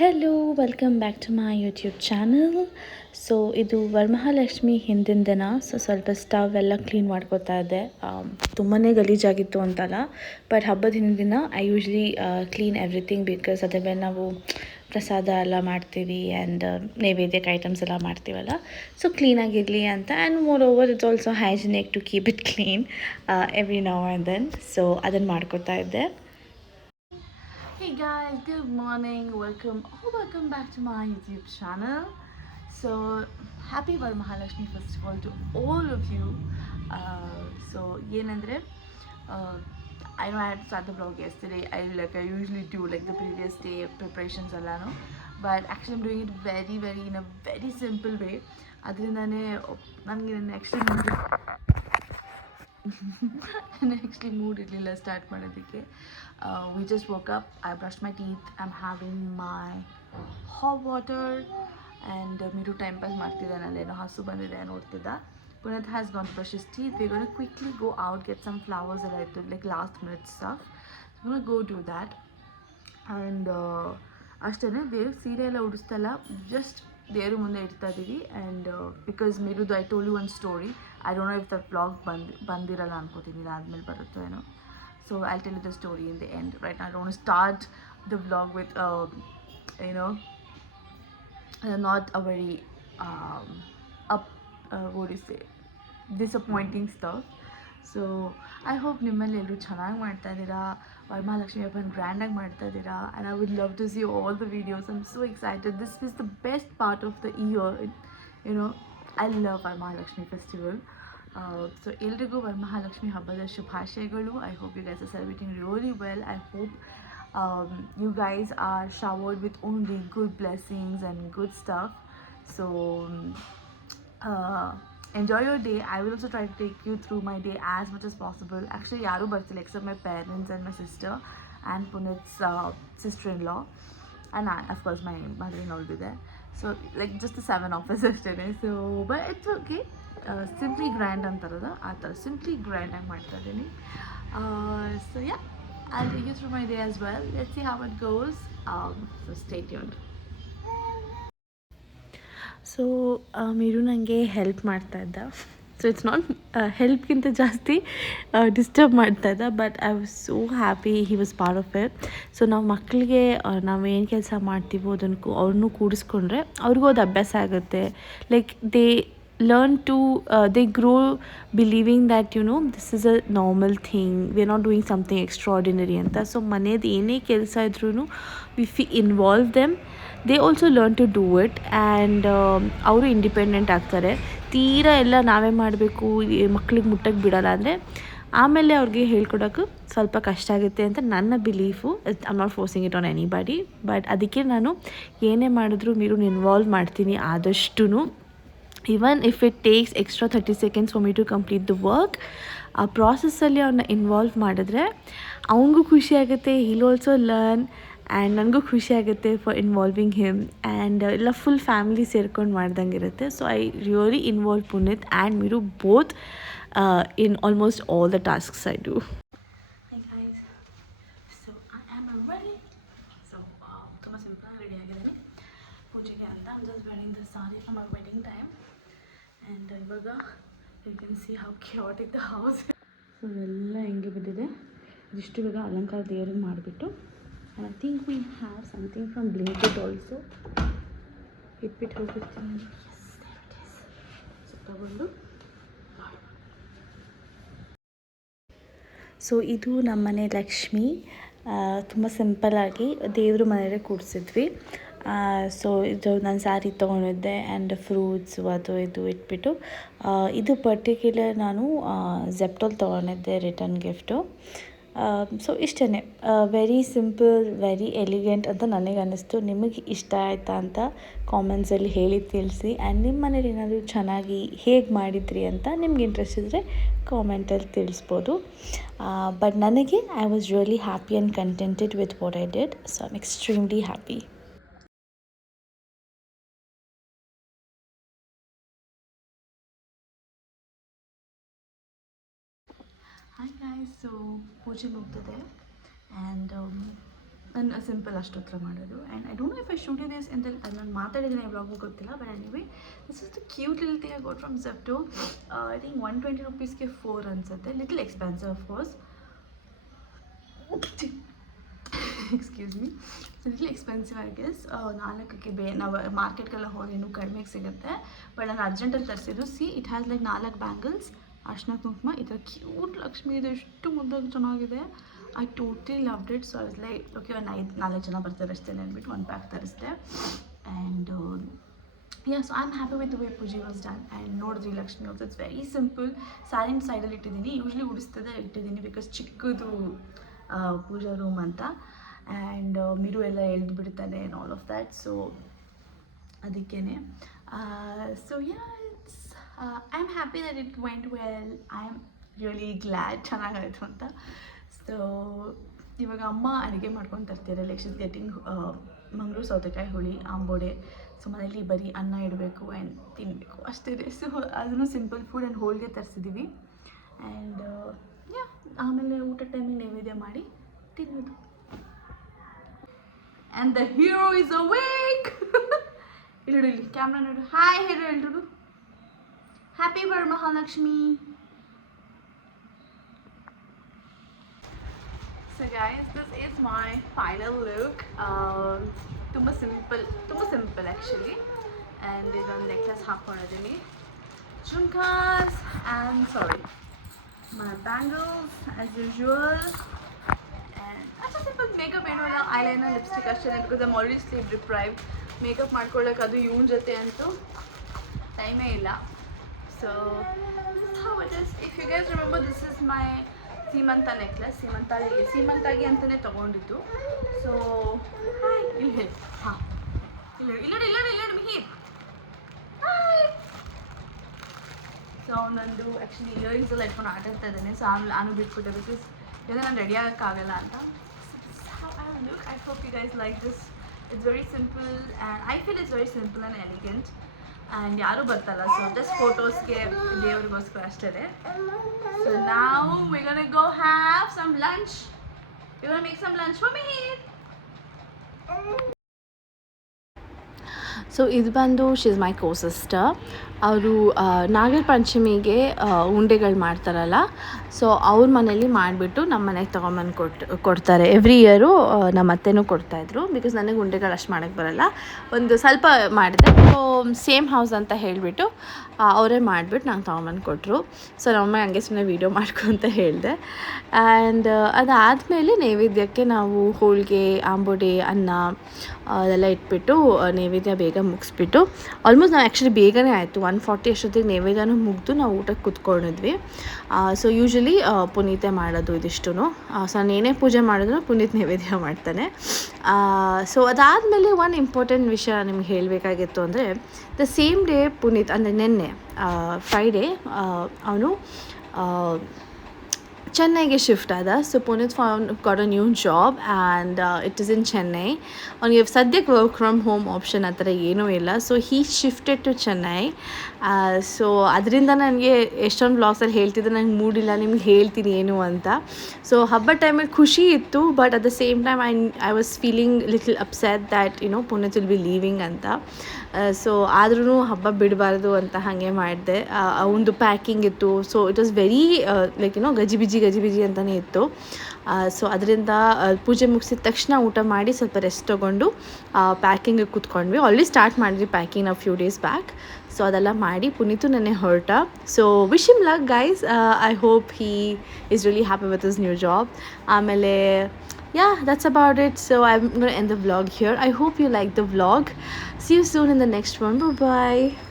Hello welcome back to my YouTube channel. So ಇದು ವರಮಹಾಲಕ್ಷ್ಮಿ ಹಿಂದಿನ ದಿನ. ಸ್ವಲ್ಪ ಸ್ಟವ್ ಎಲ್ಲ ಕ್ಲೀನ್ ಮಾಡ್ಕೋತಾ ಇದ್ದೆ. ತುಂಬಾ ಗಲೀಜಾಗಿತ್ತು ಅಂತಲ್ಲ, ಬಟ್ ಹಬ್ಬದ ಹಿಂದಿನ ದಿನ I usually clean everything because ಅದ್ರ ಮೇಲೆ ನಾವು ಪ್ರಸಾದ ಎಲ್ಲ ಮಾಡ್ತೀವಿ ಆ್ಯಂಡ್ ನೈವೇದ್ಯಕ್ಕೆ ಐಟಮ್ಸ್ ಎಲ್ಲ ಮಾಡ್ತೀವಲ್ಲ, ಸೊ ಕ್ಲೀನಾಗಿರಲಿ ಅಂತ. And moreover it's also hygienic to keep it clean every now and then. So ಅದನ್ನು ಮಾಡ್ಕೋತಾ ಇದ್ದೆ. Hey guys, good morning. Welcome back to my YouTube channel. So happy Varamahalakshmi first of all to all of you. So ಏನಂದ್ರೆ I know I had to start the vlog yesterday. I usually do like the previous day preparations allano, but actually I'm doing it very in a very simple way. ಅದರಿಂದಾನೇ ನನಗೆ actually mood ಇರಲಿಲ್ಲ start ಮಾಡೋದಕ್ಕೆ. We just woke up, I brushed my teeth, I'm having my hot water and Miru time pass ಮಾಡ್ತಿದ್ದಾನಲ್ಲೇನೋ ಹಸು ಬಂದಿದೆ ನೋಡ್ತಿದ್ದ. Punath has gone to brush his teeth. We're going to quickly go out, get some flowers that I took, like last minute stuff. I'm going to go do that. And ಅಷ್ಟೇ, ದೇವ್ರಿಗೆ ಸೀರೆ ಎಲ್ಲ ಉಡಿಸ್ತಲ್ಲ, just ದೇವ್ರ ಮುಂದೆ ಇಡ್ತಾ ಇದ್ದೀವಿ. And because ಮಿರುದು I told you one story. I don't know if that vlog ಬಂದಿರಲ್ಲ ಅನ್ಕೋತೀನಿ, ಆದಮೇಲೆ ಬರುತ್ತೋ ಏನೋ. So I tell you the story in the end. Right now I don't start the vlog with not a very what do you say, disappointing stuff. So I hope ನಿಮ್ಮಲ್ಲಿ ಎಲ್ಲರೂ ಚೆನ್ನಾಗಿ ಮಾಡ್ತಾ ಇದ್ದೀರಾ, ವರಮಹಾಲಕ್ಷ್ಮಿ ಹಬ್ಬನ ಗ್ರ್ಯಾಂಡಾಗಿ ಮಾಡ್ತಾ ಇದ್ದೀರಾ. And I would love to see all the videos. I am so excited. This is the best part of the year. I love Varamahalakshmi festival. So ಎಲ್ರಿಗೂ ವರಮಹಾಲಕ್ಷ್ಮಿ ಹಬ್ಬದ ಶುಭಾಶಯಗಳು. I hope you guys are celebrating really well. I hope you guys are showered with only good blessings and good stuff. So enjoy your day. I will also try to take you through my day as much as possible. Actually yaru bartilla except my parents and my sister and Punath's sister-in-law, and of course my mother-in-law will be there. So like just the 7 of us yesterday. So but it's okay. Simply grand antarada aa thara simply grand ಆಗಿ ಮಾಡ್ತಾ ಇದ್ದೀನಿ. So yeah, I'll take you through my day as well. Let's see how it goes. So stay tuned. So Miru ನನಗೆ help ಮಾಡ್ತಾಯಿದ್ದ. So it's not ಹೆಲ್ಪ್ಗಿಂತ ಜಾಸ್ತಿ disturb ಮಾಡ್ತಾಯಿದ್ದ, but I was so happy he was part of it. So ನಾವು ಮಕ್ಕಳಿಗೆ ನಾವು ಏನು ಕೆಲಸ ಮಾಡ್ತೀವೋ ಅದನ್ನು ಅವ್ರನ್ನೂ ಕೂಡಿಸ್ಕೊಂಡ್ರೆ ಅವ್ರಿಗೂ ಅದು ಅಭ್ಯಾಸ ಆಗುತ್ತೆ. Like they learn to they grow believing that this is a normal thing, we're not doing something extraordinary anta. So maned ene kelsa idrunu if we involve them, they also learn to do it and ಅವರು independent ಆಗ್ತಾರೆ. ತೀರಾ ಎಲ್ಲ ನಾವೇ ಮಾಡಬೇಕು, ಮಕ್ಳಿಗೆ ಮುಟ್ಟಕ್ಕೆ ಬಿಡಲ್ಲ ಅಂದರೆ ಆಮೇಲೆ ಅವ್ರಿಗೆ ಹೇಳ್ಕೊಡೋಕ್ಕೆ ಸ್ವಲ್ಪ ಕಷ್ಟ ಆಗುತ್ತೆ ಅಂತ ನನ್ನ belief. I am not forcing it on anybody, but ಅದಕ್ಕೆ ನಾನು ಏನೇ ಮಾಡಿದ್ರು ಮೀರನ್ನ ಇನ್ವಾಲ್ವ್ ಮಾಡ್ತೀನಿ ಆದಷ್ಟು. Even if it takes extra 30 seconds for me to complete the work, ಆ ಪ್ರಾಸೆಸ್ಸಲ್ಲಿ ಅವನ್ನ ಇನ್ವಾಲ್ವ್ ಮಾಡಿದ್ರೆ ಅವನಿಗೂ ಖುಷಿ ಆಗುತ್ತೆ, ಹೀಲ್ ಆಲ್ಸೋ ಲರ್ನ್, ಆ್ಯಂಡ್ ನನಗೂ ಖುಷಿ ಆಗುತ್ತೆ ಫಾರ್ ಇನ್ವಾಲ್ವಿಂಗ್ ಹಿಮ್. ಆ್ಯಂಡ್ ಎಲ್ಲ ಫುಲ್ ಫ್ಯಾಮಿಲಿ ಸೇರ್ಕೊಂಡು ಮಾಡ್ದಂಗೆ ಇರುತ್ತೆ. So I really involve Puneet and Miru both in almost all the tasks I do. Hey guys, so I am ready. So ತುಂಬ ಸಿಂಪಲ್ ರೆಡಿ ಆಗಿದ್ದೀನಿ ಪೂಜೆಗೆ ಅಂತ. I'm just wearing the saree from our wedding time. And ಇವಾಗ you can see how chaotic the house is. So ಎಲ್ಲ ಹೆಂಗೆ ಬಿದ್ದಿದೆ. ಇದಿಷ್ಟು ಇವಾಗ ಅಲಂಕಾರ ದೇವ್ರಿಗೆ ಮಾಡಿಬಿಟ್ಟು, and I think we have something from Blinkit also. ಇಟ್ಬಿಟ್ಟು ಹೋಗಿರ್ತೀನಿ. Yes, there it is. So ತಗೊಂಡು ಸೊ ಇದು ನಮ್ಮನೆ ಲಕ್ಷ್ಮಿ. ತುಂಬ ಸಿಂಪಲ್ಲಾಗಿ ದೇವ್ರ ಮನೆಯಲ್ಲೇ ಕೂಡಿಸಿದ್ವಿ. ಸೊ ಇದು ನಾನು ಸ್ಯಾರಿ ತೊಗೊಂಡಿದ್ದೆ ಆ್ಯಂಡ್ ಫ್ರೂಟ್ಸು ಅದು ಇದು ಇಟ್ಬಿಟ್ಟು, ಇದು ಪರ್ಟಿಕ್ಯುಲರ್ ನಾನು ಝೆಪ್ಟೋಲ್ ತೊಗೊಂಡಿದ್ದೆ ರಿಟರ್ನ್ ಗಿಫ್ಟು. ಸೊ ಇಷ್ಟೇ, ವೆರಿ ಸಿಂಪಲ್, ವೆರಿ ಎಲಿಗೆಂಟ್ ಅಂತ ನನಗೆ ಅನ್ನಿಸ್ತು. ನಿಮಗೆ ಇಷ್ಟ ಆಯಿತಾ ಅಂತ ಕಾಮೆಂಟ್ಸಲ್ಲಿ ಹೇಳಿ ತಿಳಿಸಿ. ಆ್ಯಂಡ್ ನಿಮ್ಮ ಮನೇಲಿ ಏನಾದರೂ ಚೆನ್ನಾಗಿ ಹೇಗೆ ಮಾಡಿದ್ರಿ ಅಂತ ನಿಮ್ಗೆ ಇಂಟ್ರೆಸ್ಟ್ ಇದ್ದರೆ ಕಾಮೆಂಟಲ್ಲಿ ತಿಳಿಸ್ಬೋದು. ಬಟ್ ನನಗೆ I was really happy and contented with what I did. So I am extremely happy. Hi guys, so ಪೂಜೆ ಮುಗ್ದಿದೆ ಆ್ಯಂಡ್ ನನ್ನ ಸಿಂಪಲ್ ಅಷ್ಟೊತ್ತರ ಮಾಡೋದು. And I don't know if I shoot this ಅಂತ ನಾನು ಮಾತಾಡಿದ್ದೀನಿ ವ್ಲಾಗು ಗೊತ್ತಿಲ್ಲ. But anyway this is the cute little thing I got from Zepto. I think 120 rupeesಗೆ 4 ಅನಿಸುತ್ತೆ. Little expensive of course. Excuse me. Little expensive I guess. 4ಕ್ಕೆ ನಾವು ಮಾರ್ಕೆಟ್ಗೆಲ್ಲ ಹೋಗಿ ಇನ್ನೂ ಕಡಿಮೆಗೆ ಸಿಗುತ್ತೆ. ಬಟ್ ನಾನು ಅರ್ಜೆಂಟಲ್ಲಿ ತರಿಸಿದ್ದು. See it has like 4 bangles, ಅರ್ಶಿನ ಕುಂಕುಮ, ಈ ಥರ ಕ್ಯೂಟ್ ಲಕ್ಷ್ಮಿ ಇದೆ. ಎಷ್ಟು ಮುದ್ದಾಗಿ ಚೆನ್ನಾಗಿದೆ. I totally loved it. So I was like okay, ಒಂದು 4 ಜನ ಬರ್ತಾರೆ ಅಷ್ಟೇ ಅಂದ್ಬಿಟ್ಟು ಒಂದು ಪ್ಯಾಕ್ ತರಿಸಿದೆ. And so I am happy with the way ಪೂಜೆ ವಾಸ್ ಡನ್. ಆ್ಯಂಡ್ ನೋಡಿದ್ರಿ ಲಕ್ಷ್ಮಿ ಅವ್ರದ್ದು ಇಟ್ಸ್ ವೆರಿ ಸಿಂಪಲ್. ಸ್ಯಾರಿನ ಸೈಡಲ್ಲಿ ಇಟ್ಟಿದ್ದೀನಿ. ಯೂಶ್ವಲಿ ಉಡಿಸ್ತದೆ ಇಟ್ಟಿದ್ದೀನಿ ಬಿಕಾಸ್ ಚಿಕ್ಕದು ಪೂಜಾ ರೂಮ್ ಅಂತ. ಆ್ಯಂಡ್ ಮಿರು ಎಲ್ಲ ಎಳ್ದು ಬಿಡ್ತಾನೆ and all of that. So ಅದಕ್ಕೇ so it's I am happy that it went well. I am really glad ಚೆನ್ನಾಗಾಯಿತು ಅಂತ. ಸೊ ಇವಾಗ ಅಮ್ಮ ಅಡುಗೆ ಮಾಡ್ಕೊಂಡು ತರ್ತಾರೆ. ಲೈಕ್ ಶೀಸ್ ಗೆಟಿಂಗ್ ಮಂಗಳೂರು ಸೌತೆಕಾಯಿ ಹುಳಿ ಆಂಬೋಡೆ. ಸೊ ಮನೇಲಿ ಬರೀ ಅನ್ನ ಇಡಬೇಕು ಆ್ಯಂಡ್ ತಿನ್ನಬೇಕು ಅಷ್ಟೇ. ಸೊ ಅದನ್ನು ಸಿಂಪಲ್ ಫುಡ್ ಆ್ಯಂಡ್ ಹೋಳಿಗೆ ತರಿಸಿದ್ದೀವಿ. ಆ್ಯಂಡ್ ಆಮೇಲೆ ಊಟ ಟೈಮಿಗೆ ನೈವೇದ್ಯ ಮಾಡಿ ತಿನ್ನೋದು. And the hero is awake. ಇಲ್ಲಿ ಕ್ಯಾಮ್ರಾ ನೋಡು. ಹಾಯ್ ಹೇಳು ಎಲ್ರಿಗೂ. Happy Varamahalakshmi. So guys, this is my final look. ತುಂಬ ಸಿಂಪಲ್ ಆ್ಯಕ್ಚುಲಿ. ಆ್ಯಂಡ್ ಇದೊಂದು ನೆಕ್ಲೆಸ್ ಹಾಕ್ಕೊಂಡಿದ್ದೀನಿ, jhumkas and sari my bangles as usual. And ಅಷ್ಟೇ ಸಿಂಪಲ್. ಮೇಕಪ್ ಏನೂ ಇಲ್ಲ, ಐಲೈನರ್ ಲಿಪ್ಸ್ಟಿಕ್ ಅಷ್ಟೇ. Because I'm already sleep deprived. Makeup ಮಾಡ್ಕೊಳ್ಳೋಕೆ ಅದು ಇವನ ಜೊತೆ ಅಂತೂ ಟೈಮೇ ಇಲ್ಲ. So how it is. If you guys remember, this is my seemantha necklace. ಸೀಮಂತಾಗಿ ಅಂತಲೇ ತೊಗೊಂಡಿದ್ದು. ಸೊ ಹಾಯ್ ಇಲ್ಲಿ ಹೇಳಿ. ಹಾಂ ಇಲ್ಲ ಮಿಹಿರ್. ಹಾಯ್. ಸೊ ನಂದು ಆ್ಯಕ್ಚುಲಿ ಇಯರಿಂಗ್ಸ್ ಎಲ್ಲ ಇಟ್ಕೊಂಡು ಆಟಾಡ್ತಾ ಇದ್ದಾನೆ. ಸೊ ನಾನು ಬಿಟ್ಬಿಟ್ಟೆ ಬಿಕಾಸ್ ಯಾಕಂದರೆ ನಾನು ರೆಡಿ ಆಗೋಕ್ಕಾಗಲ್ಲ ಅಂತ. I hope you guys like this. It's very simple and I feel it's very simple and elegant. And ಯಾರೂ ಬರ್ತಲ್ಲ, ಸೊ ಜಸ್ಟ್ ಫೋಟೋಸ್ಗೆ ದೇವ್ರಿಗೋಸ್ಕರ ಅಷ್ಟೇ. So now we're gonna go have some lunch. You're gonna make some lunch for me. So ಇದು ಬಂದು she is my co sister. ಅವರು ನಾಗರ ಪಂಚಮಿಗೆ ಉಂಡೆಗಳು ಮಾಡ್ತಾರಲ್ಲ, so ಅವ್ರ ಮನೇಲಿ ಮಾಡಿಬಿಟ್ಟು ನಮ್ಮ ಮನೆಗೆ ತೊಗೊಂಬಂದು ಕೊಡ್ತಾರೆ. ಎವ್ರಿ ಇಯರು ನಮ್ಮ ಅತ್ತೆನೂ ಕೊಡ್ತಾಯಿದ್ರು. ಬಿಕಾಸ್ ನನಗೆ ಉಂಡೆಗಳು ಅಷ್ಟು ಮಾಡೋಕ್ಕೆ ಬರೋಲ್ಲ. ಒಂದು ಸ್ವಲ್ಪ ಮಾಡಿದೆ. ಸೊ ಸೇಮ್ ಹೌಸ್ ಅಂತ ಹೇಳಿಬಿಟ್ಟು ಅವರೇ ಮಾಡಿಬಿಟ್ಟು ನಂಗೆ ತೊಗೊಂಬಂದು ಕೊಟ್ಟರು. ಸೊ ನಮ್ಮಮ್ಮ ಹಂಗೆ ಸುಮ್ಮನೆ ವೀಡಿಯೋ ಮಾಡ್ಕೊಂತ ಹೇಳಿದೆ. ಆ್ಯಂಡ್ ಅದಾದಮೇಲೆ ನೈವೇದ್ಯಕ್ಕೆ ನಾವು ಹೋಳಿಗೆ, ಆಂಬೋಡೆ, ಅನ್ನ ಅದೆಲ್ಲ ಇಟ್ಬಿಟ್ಟು ನೈವೇದ್ಯ ಬೇಗ ಮುಗಿಸ್ಬಿಟ್ಟು, ಆಲ್ಮೋಸ್ಟ್ ನಾವು ಆ್ಯಕ್ಚುಲಿ ಬೇಗನೆ ಆಯಿತು. 1:40 ಅಷ್ಟೊತ್ತಿಗೆ ನೈವೇದ್ಯನೂ ಮುಗಿದು ನಾವು ಊಟಕ್ಕೆ ಕೂತ್ಕೊಂಡಿದ್ವಿ. ಸೊ ಯೂಶ್ವಲಿ ಪುನೀತೆ ಮಾಡೋದು ಇದಿಷ್ಟು. ಸೊ ನಾನು ಏನೇ ಪೂಜೆ ಮಾಡಿದ್ರು ಪುನೀತ್ ನೈವೇದ್ಯ ಮಾಡ್ತಾನೆ. ಸೊ ಅದಾದಮೇಲೆ ಒಂದು ಇಂಪಾರ್ಟೆಂಟ್ ವಿಷಯ ನಿಮ್ಗೆ ಹೇಳಬೇಕಾಗಿತ್ತು ಅಂದರೆ, ದ ಸೇಮ್ ಡೇ ಪುನೀತ್ ಅಂದರೆ ನಿನ್ನೆ ಫ್ರೈಡೇ ಅವನು ಚೆನ್ನೈಗೆ ಶಿಫ್ಟ್ ಆದ. So Puneeth got a new job and it is in Chennai. ಅವನಿಗೆ ಸದ್ಯಕ್ಕೆ ವರ್ಕ್ ಫ್ರಮ್ ಹೋಮ್ ಆಪ್ಷನ್ ಆ ಥರ ಏನೂ ಇಲ್ಲ. So he shifted to Chennai. So ಅದರಿಂದ ನನಗೆ ಎಷ್ಟೊಂದು ವ್ಲಾಗ್ಸಲ್ಲಿ ಹೇಳ್ತಿದ್ದೆ ನಂಗೆ ಮೂಡಿಲ್ಲ, ನಿಮ್ಗೆ ಹೇಳ್ತೀನಿ ಏನು ಅಂತ. ಸೊ ಹಬ್ಬದ ಟೈಮಲ್ಲಿ ಖುಷಿ ಇತ್ತು, but at the same time I was feeling little upset that Puneet will be leaving ಅಂತ. ಸೊ ಆದ್ರೂ ಹಬ್ಬ ಬಿಡಬಾರ್ದು ಅಂತ ಹಾಗೆ ಮಾಡಿದೆ. ಒಂದು ಪ್ಯಾಕಿಂಗ್ ಇತ್ತು. So it was very like ಗಜಿಬಿಜಿ ಅಂತಲೇ ಇತ್ತು. ಸೊ ಅದರಿಂದ ಪೂಜೆ ಮುಗಿಸಿದ ತಕ್ಷಣ ಊಟ ಮಾಡಿ ಸ್ವಲ್ಪ ರೆಸ್ಟ್ ತೊಗೊಂಡು ಪ್ಯಾಕಿಂಗಿಗೆ ಕೂತ್ಕೊಂಡ್ವಿ. ಆಲ್ರೆಡಿ ಸ್ಟಾರ್ಟ್ ಮಾಡಿದ್ವಿ ಪ್ಯಾಕಿಂಗ್ ನಾವು ಫ್ಯೂ ಡೇಸ್ ಬ್ಯಾಕ್. ಸೊ ಅದೆಲ್ಲ ಮಾಡಿ ಪುನೀತು ನೆನ್ನೆ ಹೊರಟ. So wish him luck guys. I hope he is really happy with his new job. ಆಮೇಲೆ yeah, that's about it. So I'm going to end the vlog here. I hope you liked the vlog. See you soon in the next one. Bye bye.